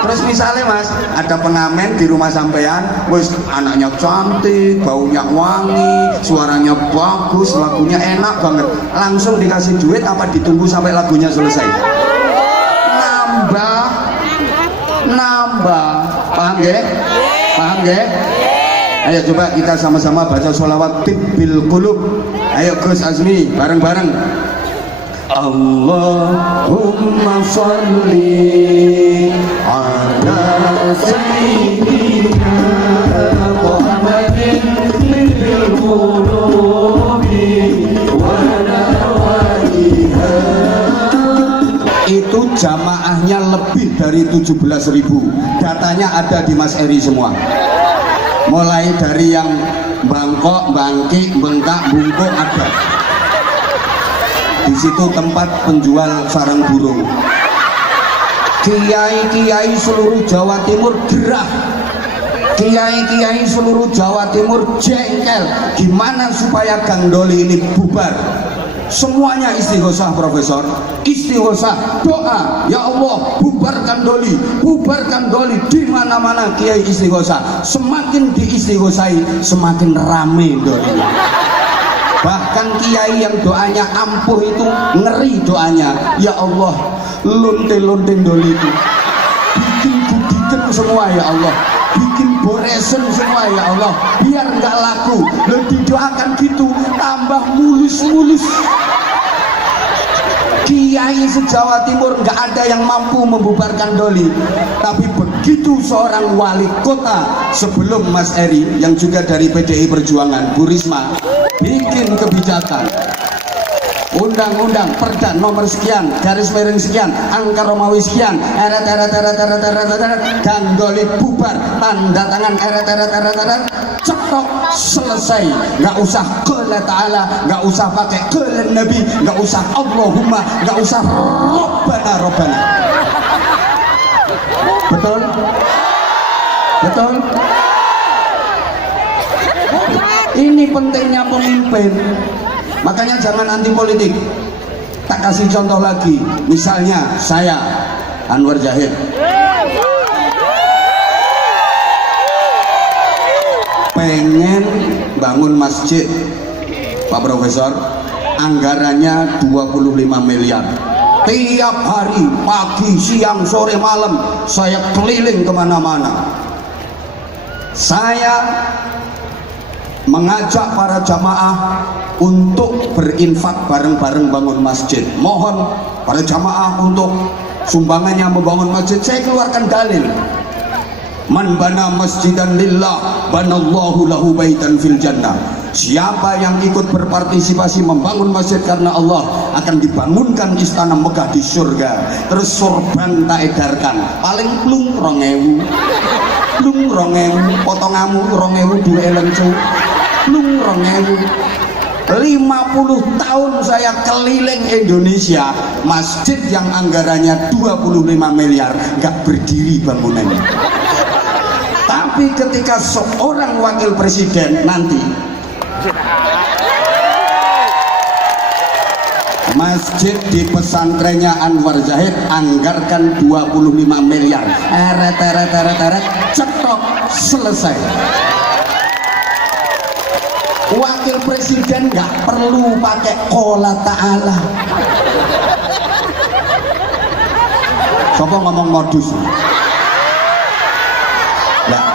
Terus misalnya mas, ada pengamen di rumah sampean, wis anaknya cantik, baunya wangi, suaranya bagus, lagunya enak banget, langsung dikasih duit apa ditunggu sampai lagunya selesai? Nambah, paham ya? Paham ya? Ayo coba kita sama-sama baca sholawat tibbil qulub. Ayo Gus Azmi, bareng-bareng. Allahumma sholli ala sayyidina Muhammadin lil qulubi wa nawaiha. Itu jamaahnya lebih dari 17.000. Datanya ada di Mas Eri semua. Mulai dari yang Bangkok, Bangki, Bengkak, Bungkuk ada. Di situ tempat penjual sarang burung. Kiai-kiai seluruh Jawa Timur gerah. Kiai-kiai seluruh Jawa Timur jengkel. Gimana supaya Gang Doli ini bubar? Semuanya istighosah Profesor, istighosah, doa, ya Allah bubarkan Doli, bubarkan Doli. Di mana-mana kiai istighosah. Semakin diistighosahi semakin rame Doli. Bahkan kiai yang doanya ampuh itu ngeri doanya, ya Allah lonte-lonte Doli itu bikin gudikan semua ya Allah, bikin boresen semua ya Allah, biar nggak laku. Lo didoakan gitu tambah mulus-mulus. Kiai se-Jawa Timur nggak ada yang mampu membubarkan Doli, tapi begitu seorang wali kota sebelum Mas Eri yang juga dari PDI Perjuangan, Bu Risma, bikin kebijakan undang-undang perda nomor sekian garis miring sekian angka Romawi sekian Gang Doli bubar, tanda tangan cetok, selesai. Nggak usah qala ta'ala, nggak usah pakai qala Nabi, nggak usah Allahumma, nggak usah Rabbana. Betul? Betul? Ini pentingnya pemimpin. Makanya jangan anti politik. Tak kasih contoh lagi. Misalnya saya Anwar Zahid, pengen bangun masjid, Pak Profesor, anggarannya 25 miliar. Tiap hari, pagi, siang, sore, malam, saya keliling kemana-mana. Saya mengajak para jamaah untuk berinfak bareng-bareng bangun masjid. Mohon para jamaah untuk sumbangannya membangun masjid. Saya keluarkan dalil. Man bana masjidan lillah banallahu lahu baitan fil jannah. Siapa yang ikut berpartisipasi membangun masjid karena Allah, akan dibangunkan istana megah di surga. Terus sorban tak edarkan, paling plung 2000, plung 2000, potongamu 2000 duwe lencu, plung 2000. 50 tahun saya keliling Indonesia, masjid yang anggarannya 25 miliar gak berdiri bangunannya. Tapi ketika seorang wakil presiden nanti, masjid di pesantrennya Anwar Zahid anggarkan 25 miliar, cetok, selesai. Wakil presiden nggak perlu pakai qala ta'ala. Sopo ngomong modus? Nah,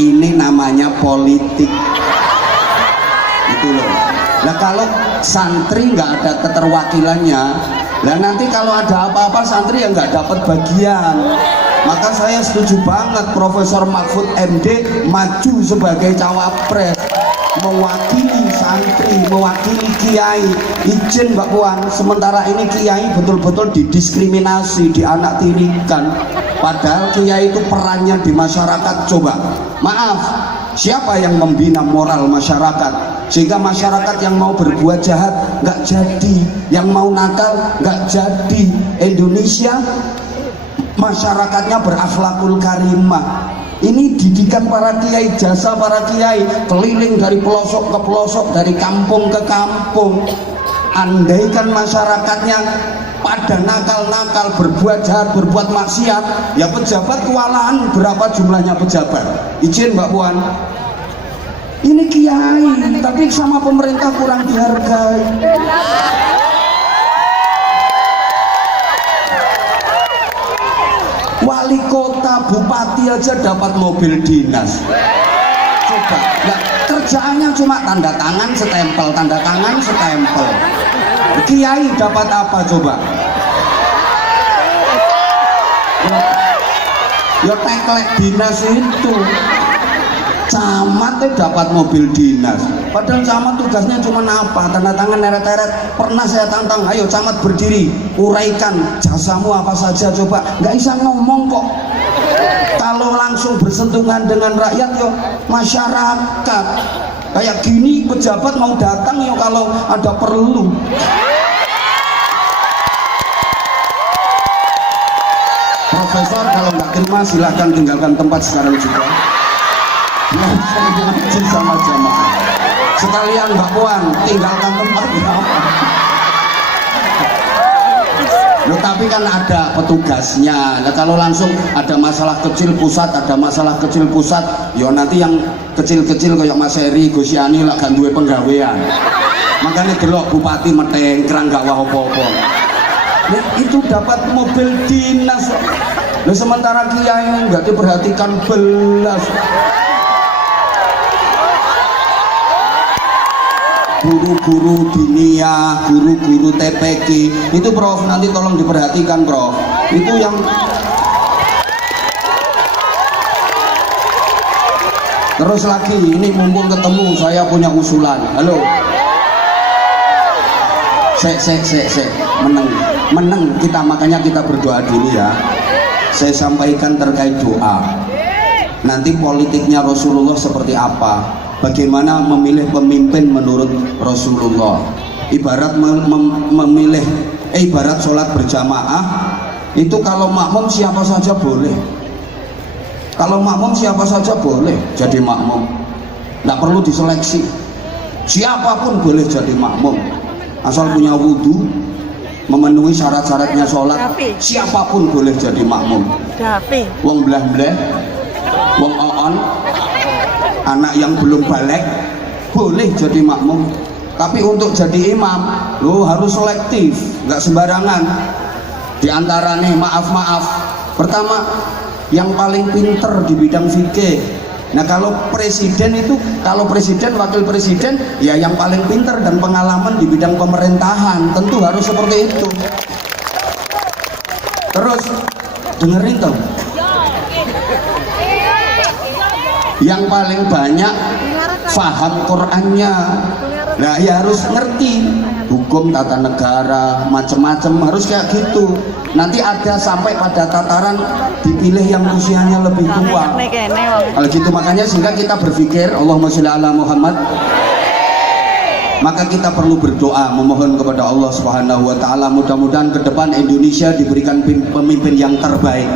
ini namanya politik. Itu loh. Nah kalau santri nggak ada keterwakilannya, nah nanti kalau ada apa-apa santri yang nggak dapat bagian. Maka saya setuju banget Profesor Mahfud MD maju sebagai cawapres, mewakili santri, mewakili kiai. Izin Mbak Puan, sementara ini kiai betul-betul didiskriminasi, dianaktirikan. Padahal kiai itu perannya di masyarakat. Coba, maaf, siapa yang membina moral masyarakat? Sehingga masyarakat yang mau berbuat jahat nggak jadi, yang mau nakal nggak jadi. Indonesia masyarakatnya berakhlakul karimah. Ini didikan para kiai, jasa para kiai, keliling dari pelosok ke pelosok, dari kampung ke kampung. Andaikan masyarakatnya pada nakal-nakal, berbuat jahat, berbuat maksiat, ya pejabat kewalahan. Berapa jumlahnya pejabat? Izin Mbak Puan, ini kiai tapi sama pemerintah kurang dihargai. Wali kota, bupati aja dapat mobil dinas. Coba, nah, kerjaannya cuma tanda tangan setempel, tanda tangan setempel. Kiai dapat apa coba? Ya teklek dinas itu. Camat dapat mobil dinas. Padahal camat tugasnya cuma apa? Tanda tangan, neret-neret. Pernah saya tantang, ayo camat berdiri, uraikan jasamu apa saja coba. Nggak bisa ngomong kok. Kalau langsung bersentuhan dengan rakyat yo masyarakat. Kayak gini pejabat mau datang yo kalau ada perlu. Profesor kalau nggak terima silahkan tinggalkan tempat sekarang juga. Saya ngaji sama jamaah. Sekalian Mbak Puan tinggalkan tempat ya. Loh, tapi kan ada petugasnya. Nah, kalau langsung ada masalah kecil pusat, ada masalah kecil pusat, ya nanti yang kecil-kecil kayak Mas Heri, Gus Yani lah kan duwe penggawean. Makanya delok bupati metengkrang gak wah apa-apa. Nah, itu dapat mobil dinas. Nah, sementara kiai nggak diperhatikan belas. Guru-guru dunia, guru-guru TPQ itu Prof, nanti tolong diperhatikan Prof. Itu yang terus lagi ini mumpung ketemu saya punya usulan. Halo, menang kita, makanya kita berdoa dulu ya. Saya sampaikan terkait doa. Nanti politiknya Rasulullah seperti apa? Bagaimana memilih pemimpin menurut Rasulullah. Ibarat memilih ibarat sholat berjamaah itu kalau makmum siapa saja boleh. Kalau makmum siapa saja boleh jadi makmum, nggak perlu diseleksi. Siapapun boleh jadi makmum asal punya wudhu, memenuhi syarat-syaratnya sholat. Siapapun boleh jadi makmum. Wong belah-belah, wong on, anak yang belum balik boleh jadi makmum. Tapi untuk jadi imam lo harus selektif, nggak sembarangan. Di antara nih maaf pertama yang paling pinter di bidang fikih. Nah kalau presiden itu, kalau presiden wakil presiden ya yang paling pinter dan pengalaman di bidang pemerintahan, tentu harus seperti itu. Terus dengerin tuh, yang paling banyak faham Qurannya. Nah ya harus ngerti hukum tata negara macem-macem, harus kayak gitu. Nanti ada sampai pada tataran dipilih yang usianya lebih tua. Kalau gitu makanya sehingga kita berpikir Allahumma sholli ala Muhammad. Maka kita perlu berdoa memohon kepada Allah Subhanahu wa taala, mudah-mudahan ke depan Indonesia diberikan pemimpin yang terbaik.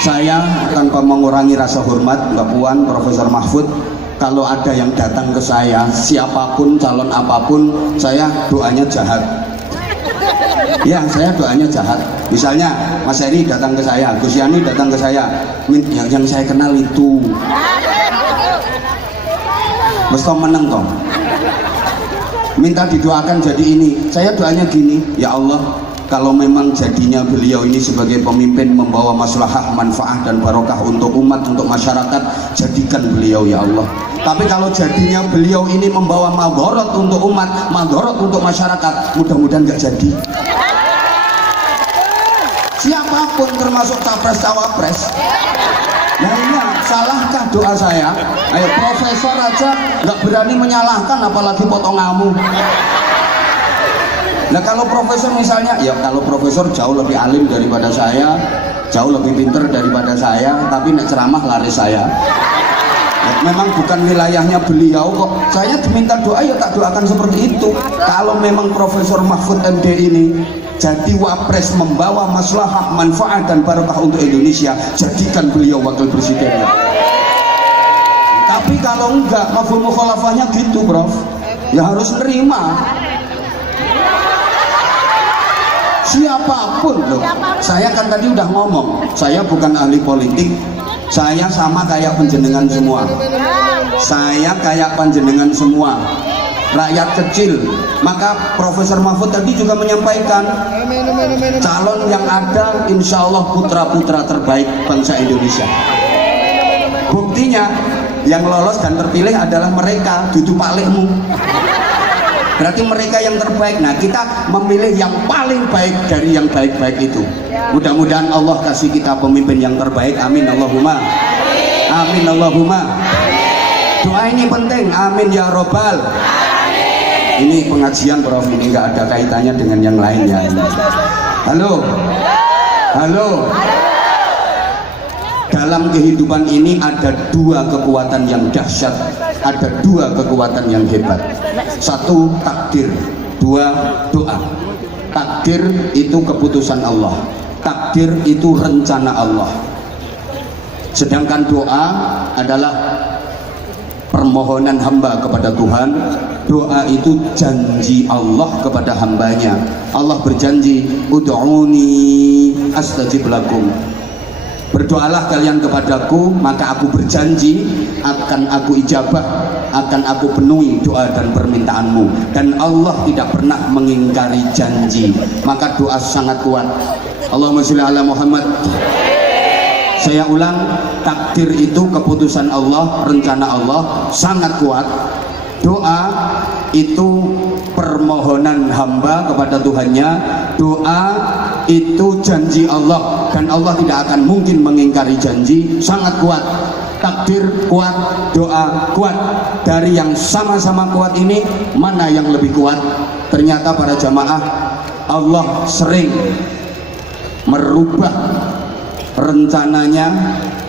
Saya tanpa mengurangi rasa hormat Mbak Puan, Profesor Mahfud, kalau ada yang datang ke saya, siapapun calon apapun, saya doanya jahat. Ya, saya doanya jahat. Misalnya Mas Heri datang ke saya, Gus Yani datang ke saya, yang saya kenal itu mesti menang toh. Minta didoakan jadi ini. Saya doanya gini, ya Allah, kalau memang jadinya beliau ini sebagai pemimpin membawa maslahah, manfaat dan barokah untuk umat, untuk masyarakat, jadikan beliau ya Allah. Tapi kalau jadinya beliau ini membawa madharat untuk umat, madharat untuk masyarakat, mudah-mudahan nggak jadi. Siapapun termasuk capres cawapres. Nah ini salahkah doa saya? Ayo profesor aja nggak berani menyalahkan, apalagi potongamu. Nah kalau profesor misalnya, ya kalau profesor jauh lebih alim daripada saya, jauh lebih pinter daripada saya, tapi nek ceramah lari saya. Ya, memang bukan wilayahnya beliau kok. Saya diminta doa ya tak doakan seperti itu. Kalau memang Profesor Mahfud MD ini jadi wapres membawa maslahah, manfaat dan barokah untuk Indonesia, jadikan beliau wakil presidennya. Tapi kalau enggak, mafhum mukhalafahnya gitu, Prof. Ya harus nerima. siapapun loh. Saya kan tadi udah ngomong, saya bukan ahli politik, saya sama kayak panjenengan semua, saya kayak panjenengan semua, rakyat kecil. Maka Profesor Mahfud tadi juga menyampaikan calon yang ada insya Allah putra-putra terbaik bangsa Indonesia. Buktinya yang lolos dan terpilih adalah mereka, dudu palikmu. Berarti mereka yang terbaik. Nah, kita memilih yang paling baik dari yang baik-baik itu. Mudah-mudahan Allah kasih kita pemimpin yang terbaik. Amin Allahumma. Amin Allahumma. Doa ini penting. Amin ya robbal. Ini pengajian Prof, ini nggak ada kaitannya dengan yang lainnya. Halo, halo. Dalam kehidupan ini ada dua kekuatan yang dahsyat, ada dua kekuatan yang hebat. Satu takdir, dua doa. Takdir itu keputusan Allah, takdir itu rencana Allah. Sedangkan doa adalah permohonan hamba kepada Tuhan. Doa itu janji Allah kepada hambanya. Allah berjanji, ud'uni astajib lakum. Berdoalah kalian kepadaku, maka aku berjanji akan aku ijabah, akan aku penuhi doa dan permintaanmu. Dan Allah tidak pernah mengingkari janji. Maka doa sangat kuat. Allahumma sholli ala Muhammad. Saya ulang, takdir itu keputusan Allah, rencana Allah, sangat kuat. Doa itu permohonan hamba kepada Tuhannya. Doa itu janji Allah, dan Allah tidak akan mungkin mengingkari janji. Sangat kuat. Takdir kuat, doa kuat. Dari yang sama-sama kuat ini, mana yang lebih kuat? Ternyata para jamaah, Allah sering merubah rencananya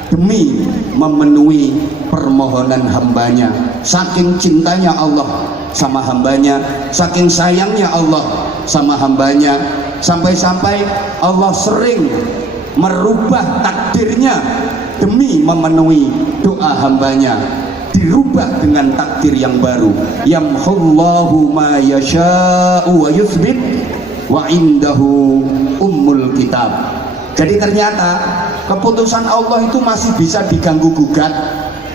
demi memenuhi permohonan hambanya. Saking cintanya Allah sama hambanya, saking sayangnya Allah sama hambanya, sampai-sampai Allah sering merubah takdirnya demi memenuhi doa hambanya. Dirubah dengan takdir yang baru. Yamhullahu ma yasha'u wa yuthbit wa indahu ummul kitab. Jadi ternyata keputusan Allah itu masih bisa diganggu gugat.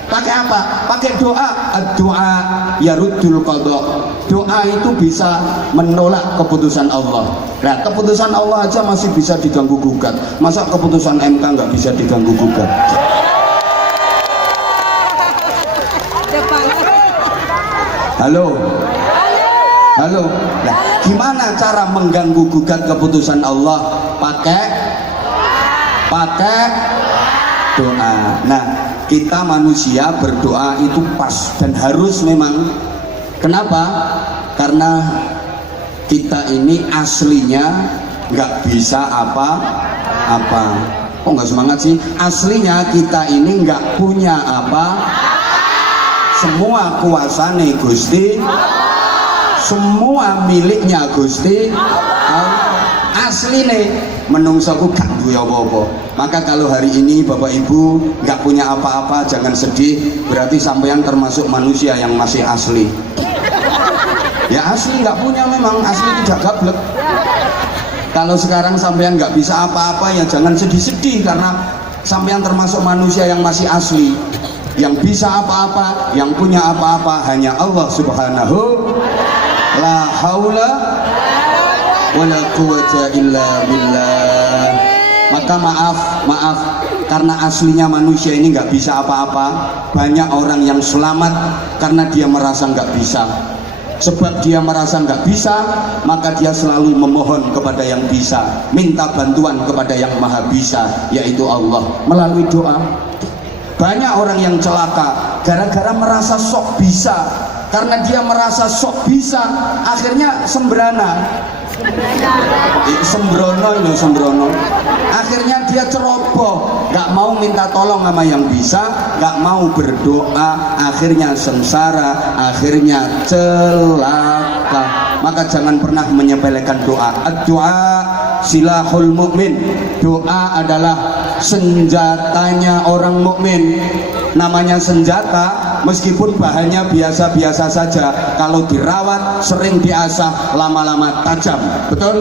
Pakai apa? Pakai doa. Doa yaruddul qadha. Doa itu bisa menolak keputusan Allah. Nah, keputusan Allah aja masih bisa diganggu gugat. Masa keputusan MK nggak bisa diganggu gugat? Halo. Halo. Nah, gimana cara mengganggu gugat keputusan Allah? Pakai doa. Nah, kita manusia berdoa itu pas dan harus memang. Kenapa? Karena kita ini aslinya nggak bisa apa-apa. Kok nggak semangat sih? Aslinya kita ini nggak punya apa. Semua kuasane Gusti, semua miliknya Gusti. Asli nih, menungsoku gak duwe apa-apa. Maka kalau hari ini Bapak Ibu gak punya apa-apa, jangan sedih. Berarti sampean termasuk manusia yang masih asli. Ya asli, gak punya memang, asli tidak gablek. Kalau sekarang sampean gak bisa apa-apa, ya jangan sedih-sedih, karena sampean termasuk manusia yang masih asli. Yang bisa apa-apa, yang punya apa-apa hanya Allah Subhanahu la haula wala quwwata illa billah. Maka maaf karena aslinya manusia ini nggak bisa apa-apa. Banyak orang yang selamat karena dia merasa nggak bisa. Sebab dia merasa nggak bisa, maka dia selalu memohon kepada yang bisa, minta bantuan kepada yang maha bisa, yaitu Allah melalui doa. Banyak orang yang celaka gara-gara merasa sok bisa. Karena dia merasa sok bisa, akhirnya sembrono, akhirnya dia ceroboh, nggak mau minta tolong sama yang bisa, nggak mau berdoa, akhirnya sengsara, akhirnya celaka. Maka jangan pernah menyepelekan doa. Doa silahul mukmin. Doa adalah senjatanya orang mukmin. Namanya senjata, meskipun bahannya biasa-biasa saja, kalau dirawat, sering diasah, lama-lama tajam. Betul?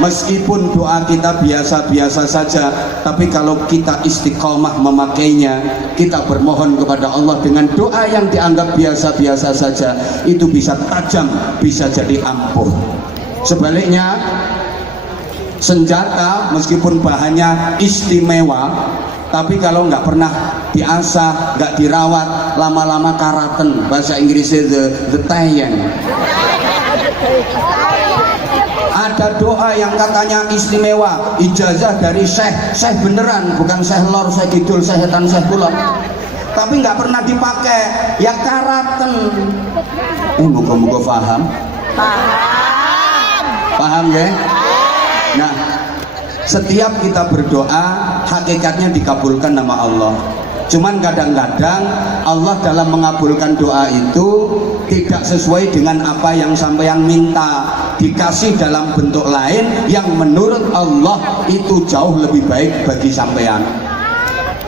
Meskipun doa kita biasa-biasa saja, tapi kalau kita istiqomah memakainya, kita bermohon kepada Allah dengan doa yang dianggap biasa-biasa saja, itu bisa tajam, bisa jadi ampuh. Sebaliknya, senjata meskipun bahannya istimewa, tapi kalau nggak pernah diasah, nggak dirawat, lama-lama karaten. Bahasa Inggrisnya the tayang. Ada doa yang katanya istimewa, ijazah dari syekh beneran, bukan syekh lor, syekh kidul, syekh setan, syekh kulon, tapi nggak pernah dipakai, ya karaten. Moga-moga paham ya. Nah, setiap kita berdoa hakikatnya dikabulkan nama Allah. Cuman kadang-kadang Allah dalam mengabulkan doa itu tidak sesuai dengan apa yang sampeyan minta, dikasih dalam bentuk lain yang menurut Allah itu jauh lebih baik bagi sampeyan.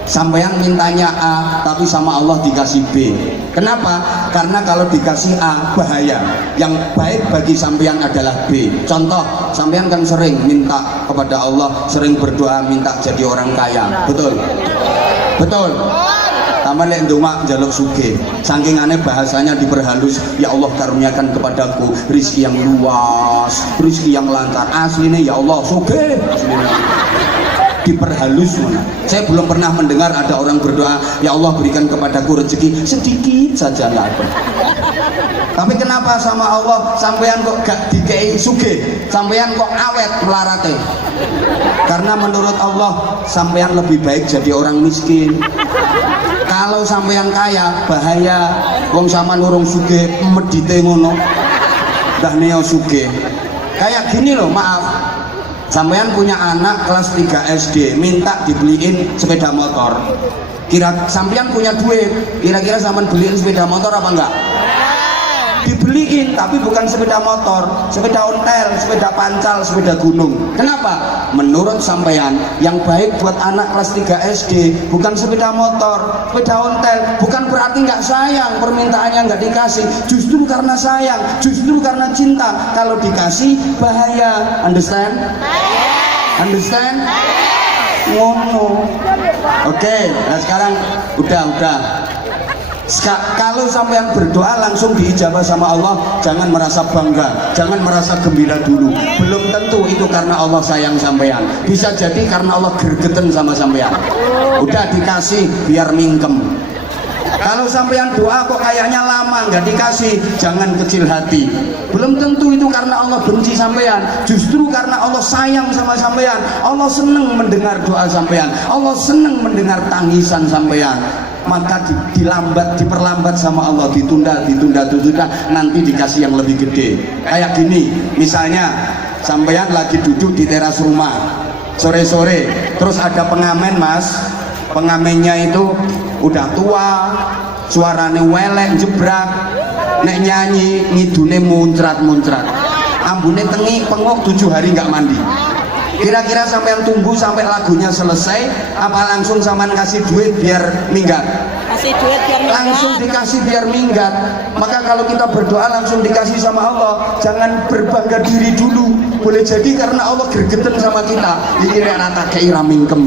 Sampeyan mintanya A tapi sama Allah dikasih B. Kenapa? Karena kalau dikasih A bahaya, yang baik bagi sampeyan adalah B. Contoh, sampeyan kan sering minta kepada Allah, sering berdoa minta jadi orang kaya, betul? Betul. Taman lek ndonga njaluk sugih. Saking aneh bahasanya diperhalus, ya Allah karuniakan kepadaku rezeki yang luas, rezeki yang lancar. Aslinya ya Allah sugih. Diperhalus mana? Saya belum pernah mendengar ada orang berdoa, ya Allah berikan kepadaku rezeki sedikit saja, nggak ada. Tapi kenapa sama Allah sampean kok gak dikei sugih, sampean kok awet melarate? Karena menurut Allah sampean lebih baik jadi orang miskin. Kalau sampean kaya bahaya, wong sama nurung sugih medite ngono. Dah neo sugih. Kayak gini loh, maaf. Sampean punya anak kelas 3 SD, minta dibeliin sepeda motor. Sampean punya duit, kira-kira sampean beliin sepeda motor apa enggak? Dibeliin, tapi bukan sepeda motor, sepeda ontel, sepeda pancal, sepeda gunung. Kenapa? Menurut sampean yang baik buat anak kelas 3 SD bukan sepeda motor, sepeda ontel. Bukan berarti nggak sayang, permintaannya nggak dikasih, justru karena sayang, justru karena cinta. Kalau dikasih bahaya. Understand? Understand? Ngono. Oke, nah sekarang udah. Kalau sampean berdoa langsung diijabah sama Allah, jangan merasa bangga, jangan merasa gembira dulu. Belum tentu itu karena Allah sayang sampean. Bisa jadi karena Allah gergeten sama sampean. Udah dikasih biar mingkem. Kalau sampean doa kok kayaknya lama nggak dikasih, jangan kecil hati. Belum tentu itu karena Allah benci sampean, justru karena Allah sayang sama sampean. Allah seneng mendengar doa sampean, Allah seneng mendengar tangisan sampean. Maka diperlambat sama Allah, ditunda, nanti dikasih yang lebih gede. Kayak gini, misalnya sampean lagi duduk di teras rumah sore-sore, terus ada pengamen mas, pengamennya itu udah tua, suarane welek jebrak, nek nyanyi ngidune muncrat, ambune tengi pengok 7 hari nggak mandi. Kira-kira sampai tunggu sampai lagunya selesai apa langsung sampean kasih duit biar minggat? Kasih duit biar minggat. Langsung dikasih biar minggat. Maka kalau kita berdoa langsung dikasih sama Allah, jangan berbangga diri dulu. Boleh jadi karena Allah gergeten sama kita. Iki rek rata keira mingkem.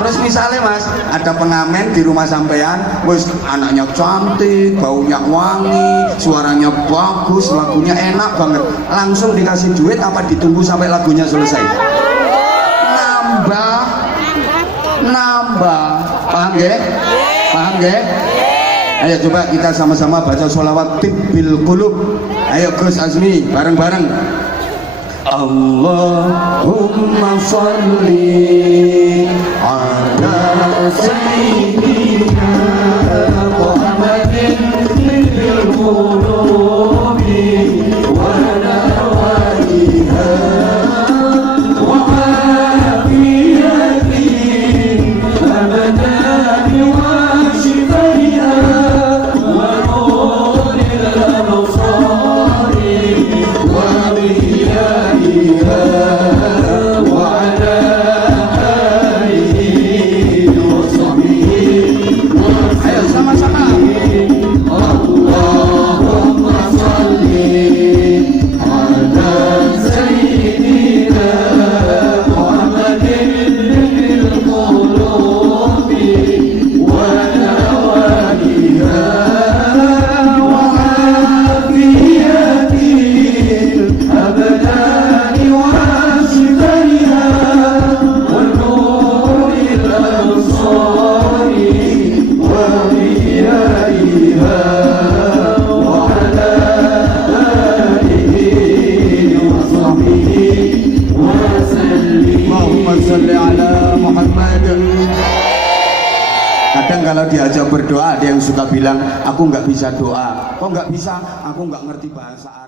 Terus misalnya mas, ada pengamen di rumah sampean, wis anaknya cantik, baunya wangi, suaranya bagus, lagunya enak banget. Langsung dikasih duit apa ditunggu sampai lagunya selesai? Nambah. Paham ya? Paham ya? Ayo coba kita sama-sama baca sholawat tibbil qulub. Ayo Gus Azmi, bareng-bareng. Allahumma sholli ala sayyidina Muhammadin bil qulubi wa nawaiha wa afiyatin abadani wa shifaiha wa nuril absari wa وعلى آله وصحبه sholli ala Muhammad. Kadang kalau diajak berdoa ada yang suka bilang aku nggak bisa doa. Kok nggak bisa? Aku nggak ngerti bahasa